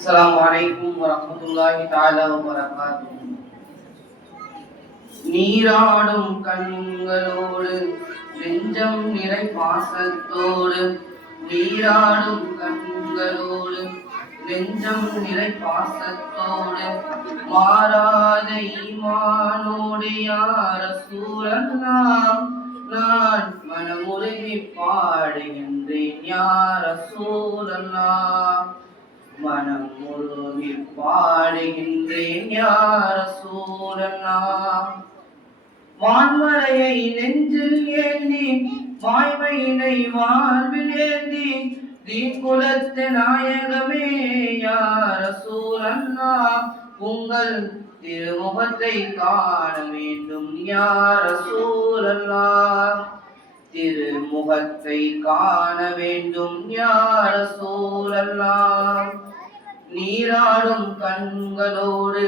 السلام عليكم ورحمة الله تعالى وبركاته. நீராடும் கண்களோடு நெஞ்சம் நிறை பாசத்தோடு நீராடும் கண்களோடு நெஞ்சம் நிறை பாசத்தோடு மாறாத ஈமானோடு யார் ரசூலல்லாஹ் நான் மனமுருகி பாடுகின்றேன் யார் ரசூலல்லாஹ் மனம் முருகி பாடுகின்றேன் யார் ரசூலல்லாஹ் வான்மறையை நெஞ்சில் ஏந்தி வாய்மையினை வாழ்வில் ஏந்தி தீக்குலத்து நாயகமே யார் ரசூலல்லாஹ் உங்கள் திருமுகத்தை காண வேண்டும் யார் ரசூலல்லாஹ் திருமுகத்தை காண வேண்டும் யார் ரசூலல்லாஹ் நீராடும் கண்களோடு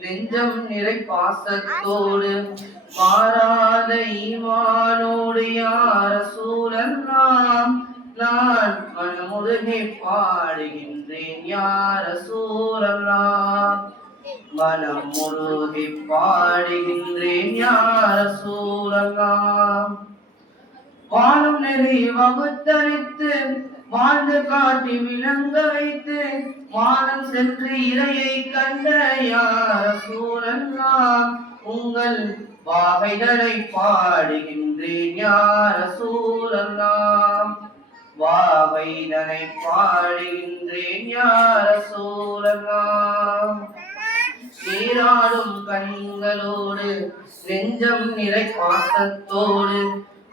நெஞ்சம் நிறை பாசத்தோடு மாறாத ஈமானோடு யார் ரசூலல்லாஹ் நான் மனமுருகி பாடுகின்றேன் யார் ரசூலல்லாஹ் மனம் முருகி பாடுகின்றேன் யார் ரசூலல்லாஹ் வாழும் நெறி வகுத்தளித்து வாழ்ந்து காட்டி விளங்க வைத்து வானம் சென்று இறையை கண்ட யார் ரசூலல்லாஹ் உங்கள் வாகைகளை பாடுகின்றேன் யார் ரசூலல்லாஹ் வாகைதனை பாடுகின்றேன் யார் ரசூலல்லாஹ் நீராடும் கண்களோடு நெஞ்சம் நிறை பாசத்தோடு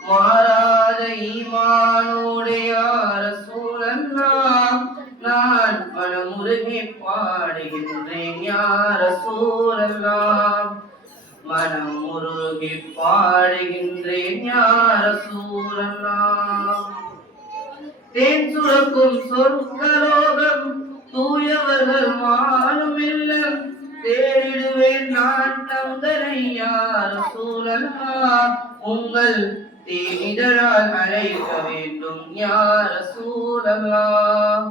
மாறாத ஈமானோடு யார் ரசூலல்லாஹ் நான் மனமுருகி பாடுகின்றேன் யார் ரசூலல்லாஹ் மனம் முருகி பாடுகின்றேன் யார் ரசூலல்லாஹ் தேன் சுரக்கும் சொர்க்கலோகம் தூயவர்கள் வாழும் இல்லம் தேடிடுவேன் நான் தங்களை யார் ரசூலல்லாஹ் உங்கள் தேனிதழால் அழைக்க வேண்டும் யார் ரசூலல்லாஹ்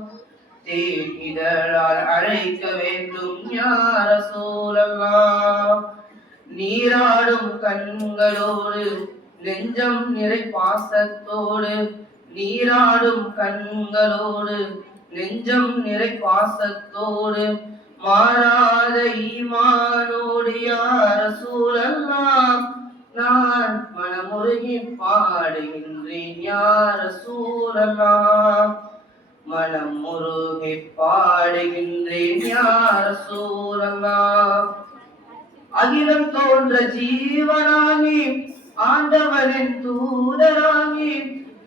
தேனிதழால் அழைக்க வேண்டும் யார் ரசூலல்லாஹ் நீராடும் கண்களோடு நெஞ்சம் நிறை பாசத்தோடு நீராடும் கண்களோடு நெஞ்சம் நிறை பாசத்தோடு மாறாத ஈமானோடு யார் ரசூலல்லாஹ் நான் மனமுருகி பாடுகின்றேன் யார் ரசூலல்லாஹ் மனம் முருகி பாடுகின்றேன் யார் ரசூலல்லாஹ் அகிலம் தோன்ற ஜீவனாகி ஆண்டவரின் தூதராகி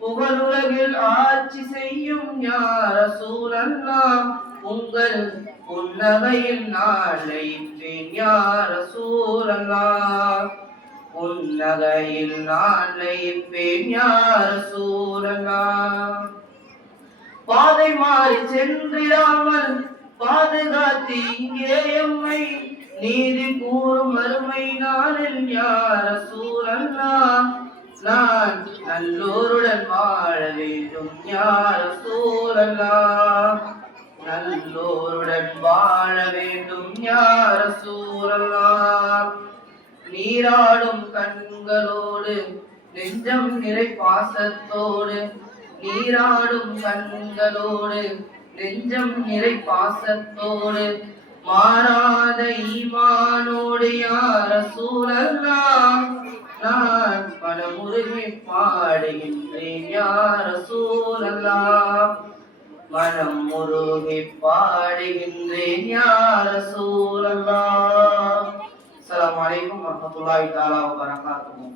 புகழுலகில் ஆட்சி செய்யும் யார் ரசூலல்லாஹ் உங்கள் புன்னகையில் நான் லயிப்பேன் யார் ரசூலல்லாஹ் புன்னகையில் நான் லயிப்பேன் யார் ரசூலல்லாஹ் பாதை மாறி சென்றிடாமல் பாதுகாத்து இங்கே எம்மை நீதி கூறும் மறுமை நாளில் யார் ரசூலல்லாஹ் நான் நல்லோருடன் வாழ வேண்டும் யார் ரசூலல்லாஹ் நல்லோருடன் வாழ வேண்டும் யார் ரசூலல்லாஹ் நீராடும் கண்களோடு நெஞ்சம் நிறை பாசத்தோடு நீராடும் கண்களோடு நெஞ்சம் நிறை பாசத்தோடு மாறாத ஈமானோடு யார் ரசூலல்லாஹ் நான் மனமுருகி பாடுகின்றேன் யார் ரசூலல்லாஹ் மனம் முருகி பாடுகின்றேன் யார் ரசூலல்லாஹ். அஸ்ஸலாமு அலைக்கும் வரஹ்மத்துல்லாஹி தஆலா வபரகாத்துஹு.